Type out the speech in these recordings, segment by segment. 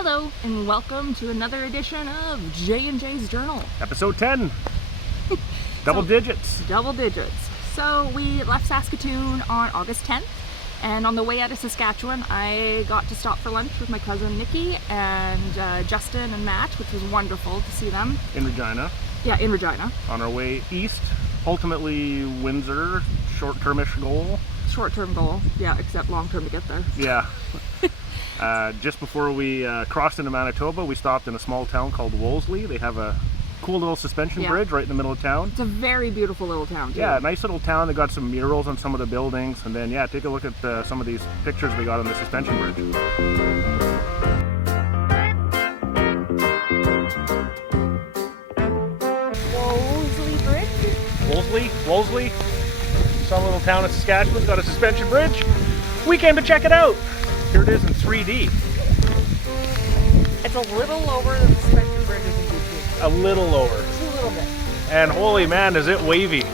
Hello, and welcome to another edition of J&J's Journal. Episode 10. Double digits. Double digits. So we left Saskatoon on August 10th, and on the way out of Saskatchewan, I got to stop for lunch with my cousin Nikki and Justin and Matt, which was wonderful to see them. In Regina. Yeah, in Regina. On our way east, ultimately Windsor, short-termish goal. Short-term goal, yeah, except long-term to get there. Yeah. Just before we crossed into Manitoba, we stopped in a small town called Wolseley. They have a cool little suspension bridge right in the middle of town. It's a very beautiful little town, too. Yeah, nice little town. They got some murals on some of the buildings. And then, yeah, take a look at some of these pictures we got on the suspension bridge. Wolseley Bridge? Wolseley. Some little town in Saskatchewan got a suspension bridge. We came to check it out. Here it is in 3D. It's a little lower than the suspension bridges in YouTube. A little lower. Just a little bit. And holy man, is it wavy.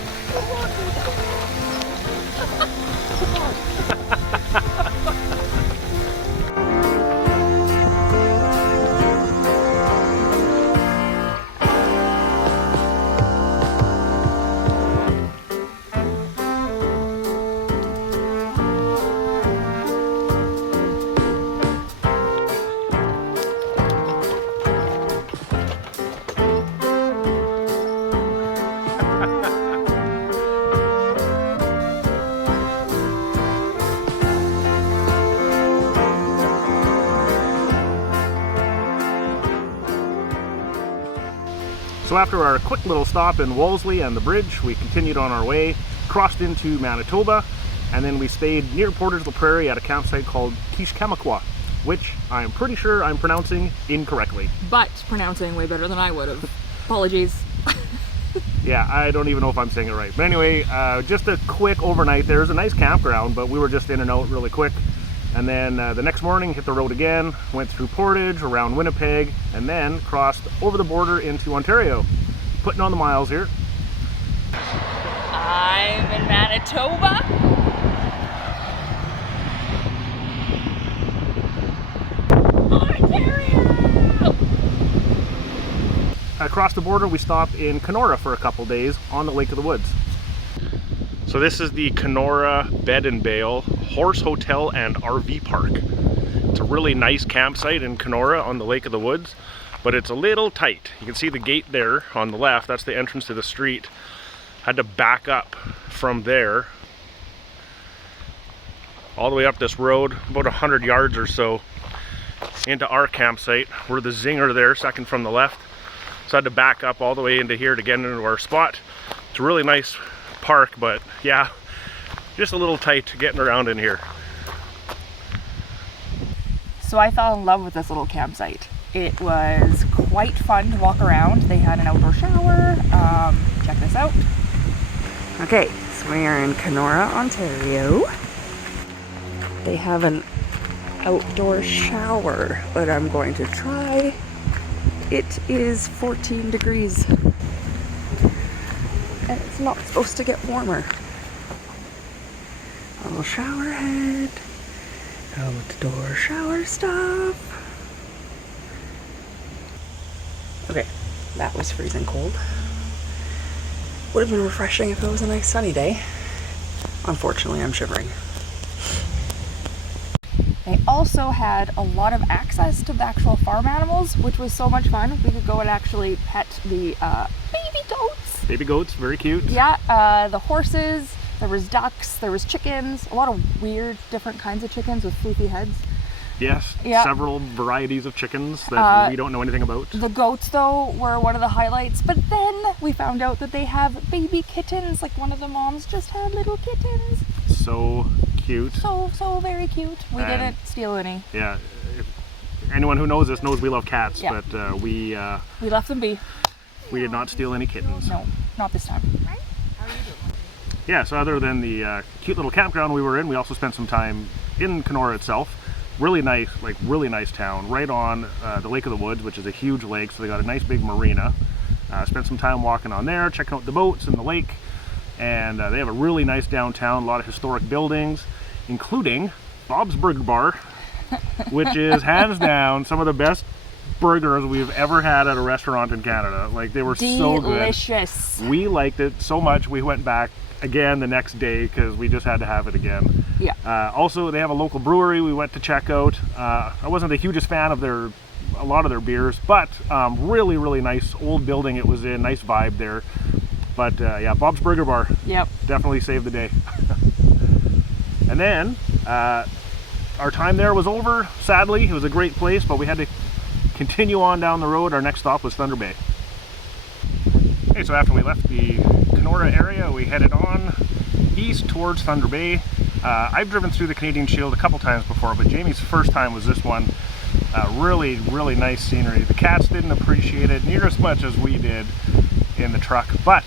So after our quick little stop in Wolseley and the bridge, we continued on our way, crossed into Manitoba, and then we stayed near Portage La Prairie at a campsite called Kishkamekwa, which I'm pretty sure I'm pronouncing incorrectly. But pronouncing way better than I would have. Apologies. Yeah, I don't even know if I'm saying it right. But anyway, just a quick overnight. There's a nice campground, but we were just in and out really quick. And then the next morning, hit the road again, went through Portage, around Winnipeg, and then crossed over the border into Ontario. Putting on the miles here. I'm in Manitoba. Ontario! Across the border, we stopped in Kenora for a couple days on the Lake of the Woods. So this is the Kenora Bed and Bale Horse Hotel and RV Park. It's a really nice campsite in Kenora on the Lake of the Woods, but it's a little tight. You can see the gate there on the left, that's the entrance to the street. Had to back up from there all the way up this road, about 100 yards or so, into our campsite. We're the zinger there, second from the left. So I had to back up all the way into here to get into our spot. It's a really nice park, but yeah, just a little tight getting around in here. So I fell in love with this little campsite. It was quite fun to walk around. They had an outdoor shower. Check this out. Okay, so we are in Kenora, Ontario. They have an outdoor shower, but I'm going to try. It is 14 degrees. And it's not supposed to get warmer. A little shower head. Outdoor shower stuff. Okay, that was freezing cold. Would have been refreshing if it was a nice sunny day. Unfortunately, I'm shivering. They also had a lot of access to the actual farm animals, which was so much fun. We could go and actually pet the baby goats. Baby goats, very cute. Yeah, the horses, there was ducks, there was chickens, a lot of weird different kinds of chickens with floofy heads. Yes, yeah. Several varieties of chickens that we don't know anything about. The goats, though, were one of the highlights, but then we found out that they have baby kittens, like one of the moms just had little kittens. So cute. So very cute. We didn't steal any. Yeah, anyone who knows us knows we love cats, yeah. But we left them be. We did not steal any kittens. No, not this time. Yeah, so other than the cute little campground we were in, we also spent some time in Kenora itself. Really nice town, right on the Lake of the Woods, which is a huge lake, so they got a nice big marina. Spent some time walking on there, checking out the boats and the lake, and they have a really nice downtown, a lot of historic buildings, including Bob's Burger Bar, which is hands down some of the best burgers we've ever had at a restaurant in Canada. Like, they were so good. Delicious. We liked it so much we went back again the next day because we just had to have it again. Yeah. Also, they have a local brewery we went to check out. I wasn't the hugest fan of a lot of their beers, but really, really nice old building it was in. Nice vibe there. But yeah, Bob's Burger Bar. Yep. Definitely saved the day. And then our time there was over, sadly. It was a great place, but we had to continue on down the road. Our next stop was Thunder Bay. Okay, so after we left the Kenora area, we headed on east towards Thunder Bay. I've driven through the Canadian Shield a couple times before, but Jamie's first time was this one. Really, really nice scenery. The cats didn't appreciate it near as much as we did in the truck, but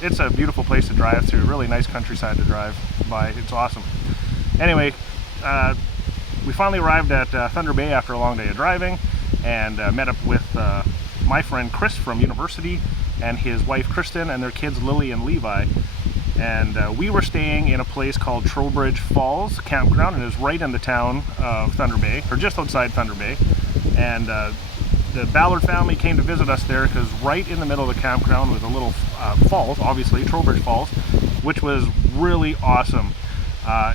it's a beautiful place to drive through. Really nice countryside to drive by. It's awesome. Anyway, we finally arrived at Thunder Bay after a long day of driving, and met up with my friend Chris from university and his wife Kristen and their kids Lily and Levi. And we were staying in a place called Trowbridge Falls Campground, and it is right in the town of Thunder Bay, or just outside Thunder Bay. And the Ballard family came to visit us there because right in the middle of the campground was a little falls, obviously, Trowbridge Falls, which was really awesome.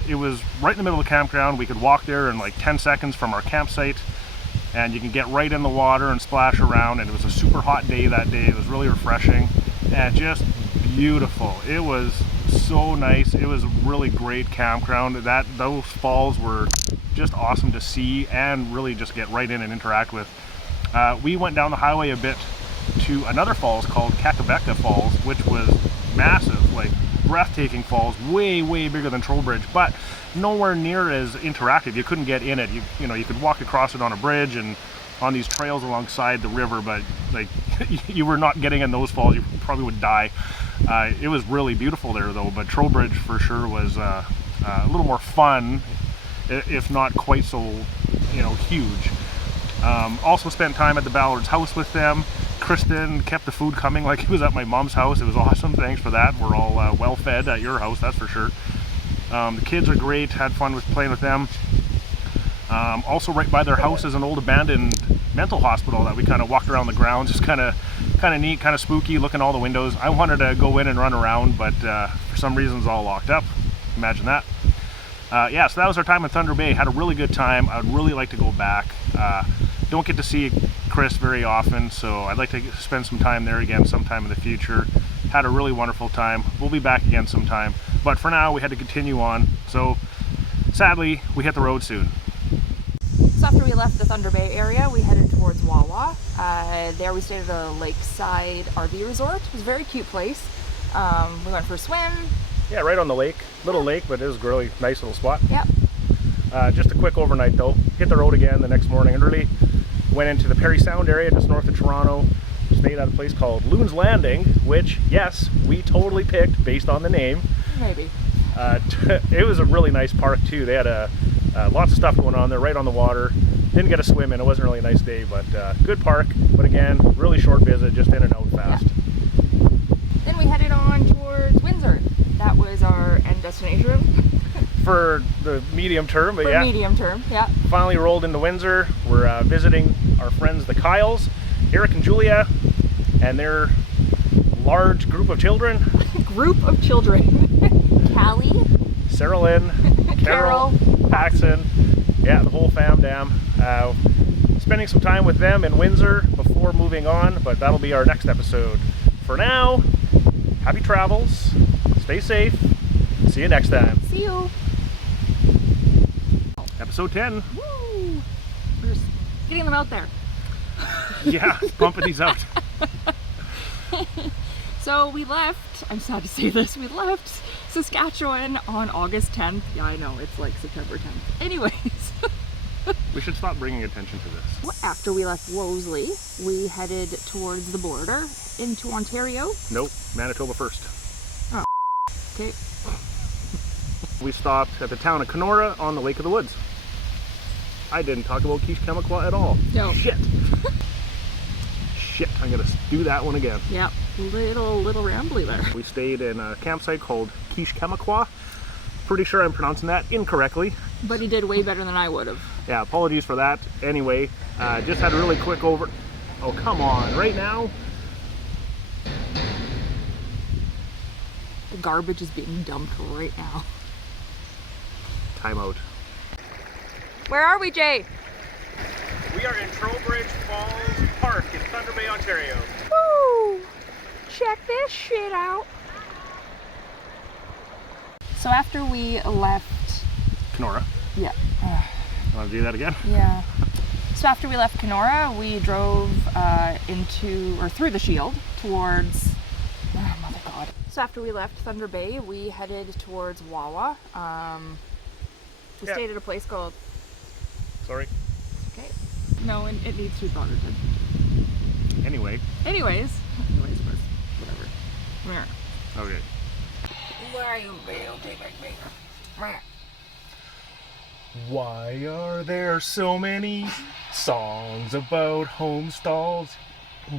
It was right in the middle of the campground. We could walk there in like 10 seconds from our campsite, and you can get right in the water and splash around. And it was a super hot day that day. It was really refreshing and just beautiful. It was so nice. It was a really great campground. Those falls were just awesome to see and really just get right in and interact with. We went down the highway a bit to another falls called Kakabeka Falls, which was massive, like breathtaking falls, way bigger than Trowbridge, but nowhere near as interactive. You couldn't get in it. You know, you could walk across it on a bridge and on these trails alongside the river, but like you were not getting in those falls. You probably would die. It was really beautiful there though, but Trowbridge for sure was a little more fun, if not quite so, you know, huge. Also spent time at the Ballard's house with them. Kristen kept the food coming like it was at my mom's house. It was awesome. Thanks for that. We're all well fed at your house, that's for sure. The kids are great. Had fun with playing with them. Also right by their house is an old abandoned mental hospital that we kind of walked around the grounds. Just kind of neat, kind of spooky, looking all the windows. I wanted to go in and run around, but for some reason it's all locked up. Imagine that. Yeah, so that was our time in Thunder Bay. Had a really good time. I would really like to go back. Don't get to see Chris very often, so I'd like to spend some time there again sometime in the future. Had a really wonderful time. We'll be back again sometime, but for now we had to continue on, so sadly we hit the road soon. So after we left the Thunder Bay area, we headed towards Wawa. There we stayed at a Lakeside RV Resort. It was a very cute place. We went for a swim. Yeah, right on the lake. Little lake, but it was a really nice little spot. Yep. Just a quick overnight though. Hit the road again the next morning early. Went into the Parry Sound area just north of Toronto. Stayed at a place called Loon's Landing, which, yes, we totally picked based on the name. Maybe. It was a really nice park too. They had lots of stuff going on there right on the water. Didn't get a swim in. It wasn't really a nice day, but good park. But again, really short visit, just in and out fast. Yeah. Then we headed on towards Windsor. That was our end destination. For the medium term, but For yeah. medium term, yeah. Finally rolled into Windsor. We're visiting our friends the Kyles, Eric and Julia, and their large group of children. Group of children. Callie, Sarah Lynn, Carol, Paxton, yeah, the whole fam dam. Spending some time with them in Windsor before moving on, but that'll be our next episode. For now, happy travels, stay safe, see you next time. See you. Episode 10. Woo! We're just getting them out there. Yeah, pumping these out. So we left, I'm sad to say this, we left Saskatchewan on August 10th. Yeah, I know, it's like September 10th. Anyways. We should stop bringing attention to this. After we left Wolseley, we headed towards the border into Ontario. Nope, Manitoba first. Oh, okay. We stopped at the town of Kenora on the Lake of the Woods. I didn't talk about Quiche Chemiquois at all. No. Shit. Shit, I'm gonna do that one again. Yep, little rambly there. We stayed in a campsite called Quiche Chemiquois. Pretty sure I'm pronouncing that incorrectly. But he did way better than I would have. Yeah, apologies for that. Anyway, just had a really quick over... Oh, come on, right now? The garbage is being dumped right now. Time out. Where are we, Jay? We are in Trowbridge Falls Park in Thunder Bay, Ontario. Woo! Check this shit out. So after we left... Kenora. Yeah. Want to do that again? Yeah. So after we left Kenora, we drove through the Shield towards... Oh, mother God. So after we left Thunder Bay, we headed towards Wawa. We stayed at a place called... Sorry. Okay. No, it needs to be brought attention to. Anyways, but whatever. Where? okay. Where are you, Bale? Take me. Why are there so many songs about homestalls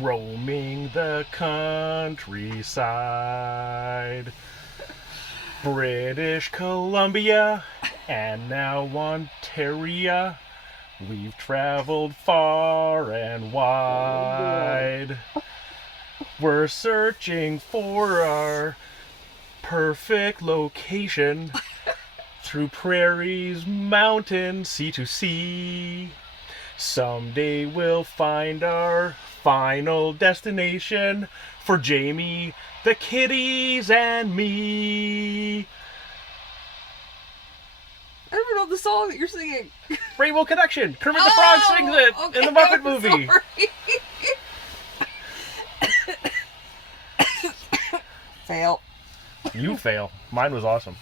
roaming the countryside? British Columbia and now Ontario, we've traveled far and wide. We're searching for our perfect location through prairies, mountains, sea to sea. Someday we'll find our final destination for Jamie, the kitties, and me. I don't even know the song that you're singing. Rainbow Connection. Kermit the Frog sings it in the Muppet movie. Fail. You fail. Mine was awesome.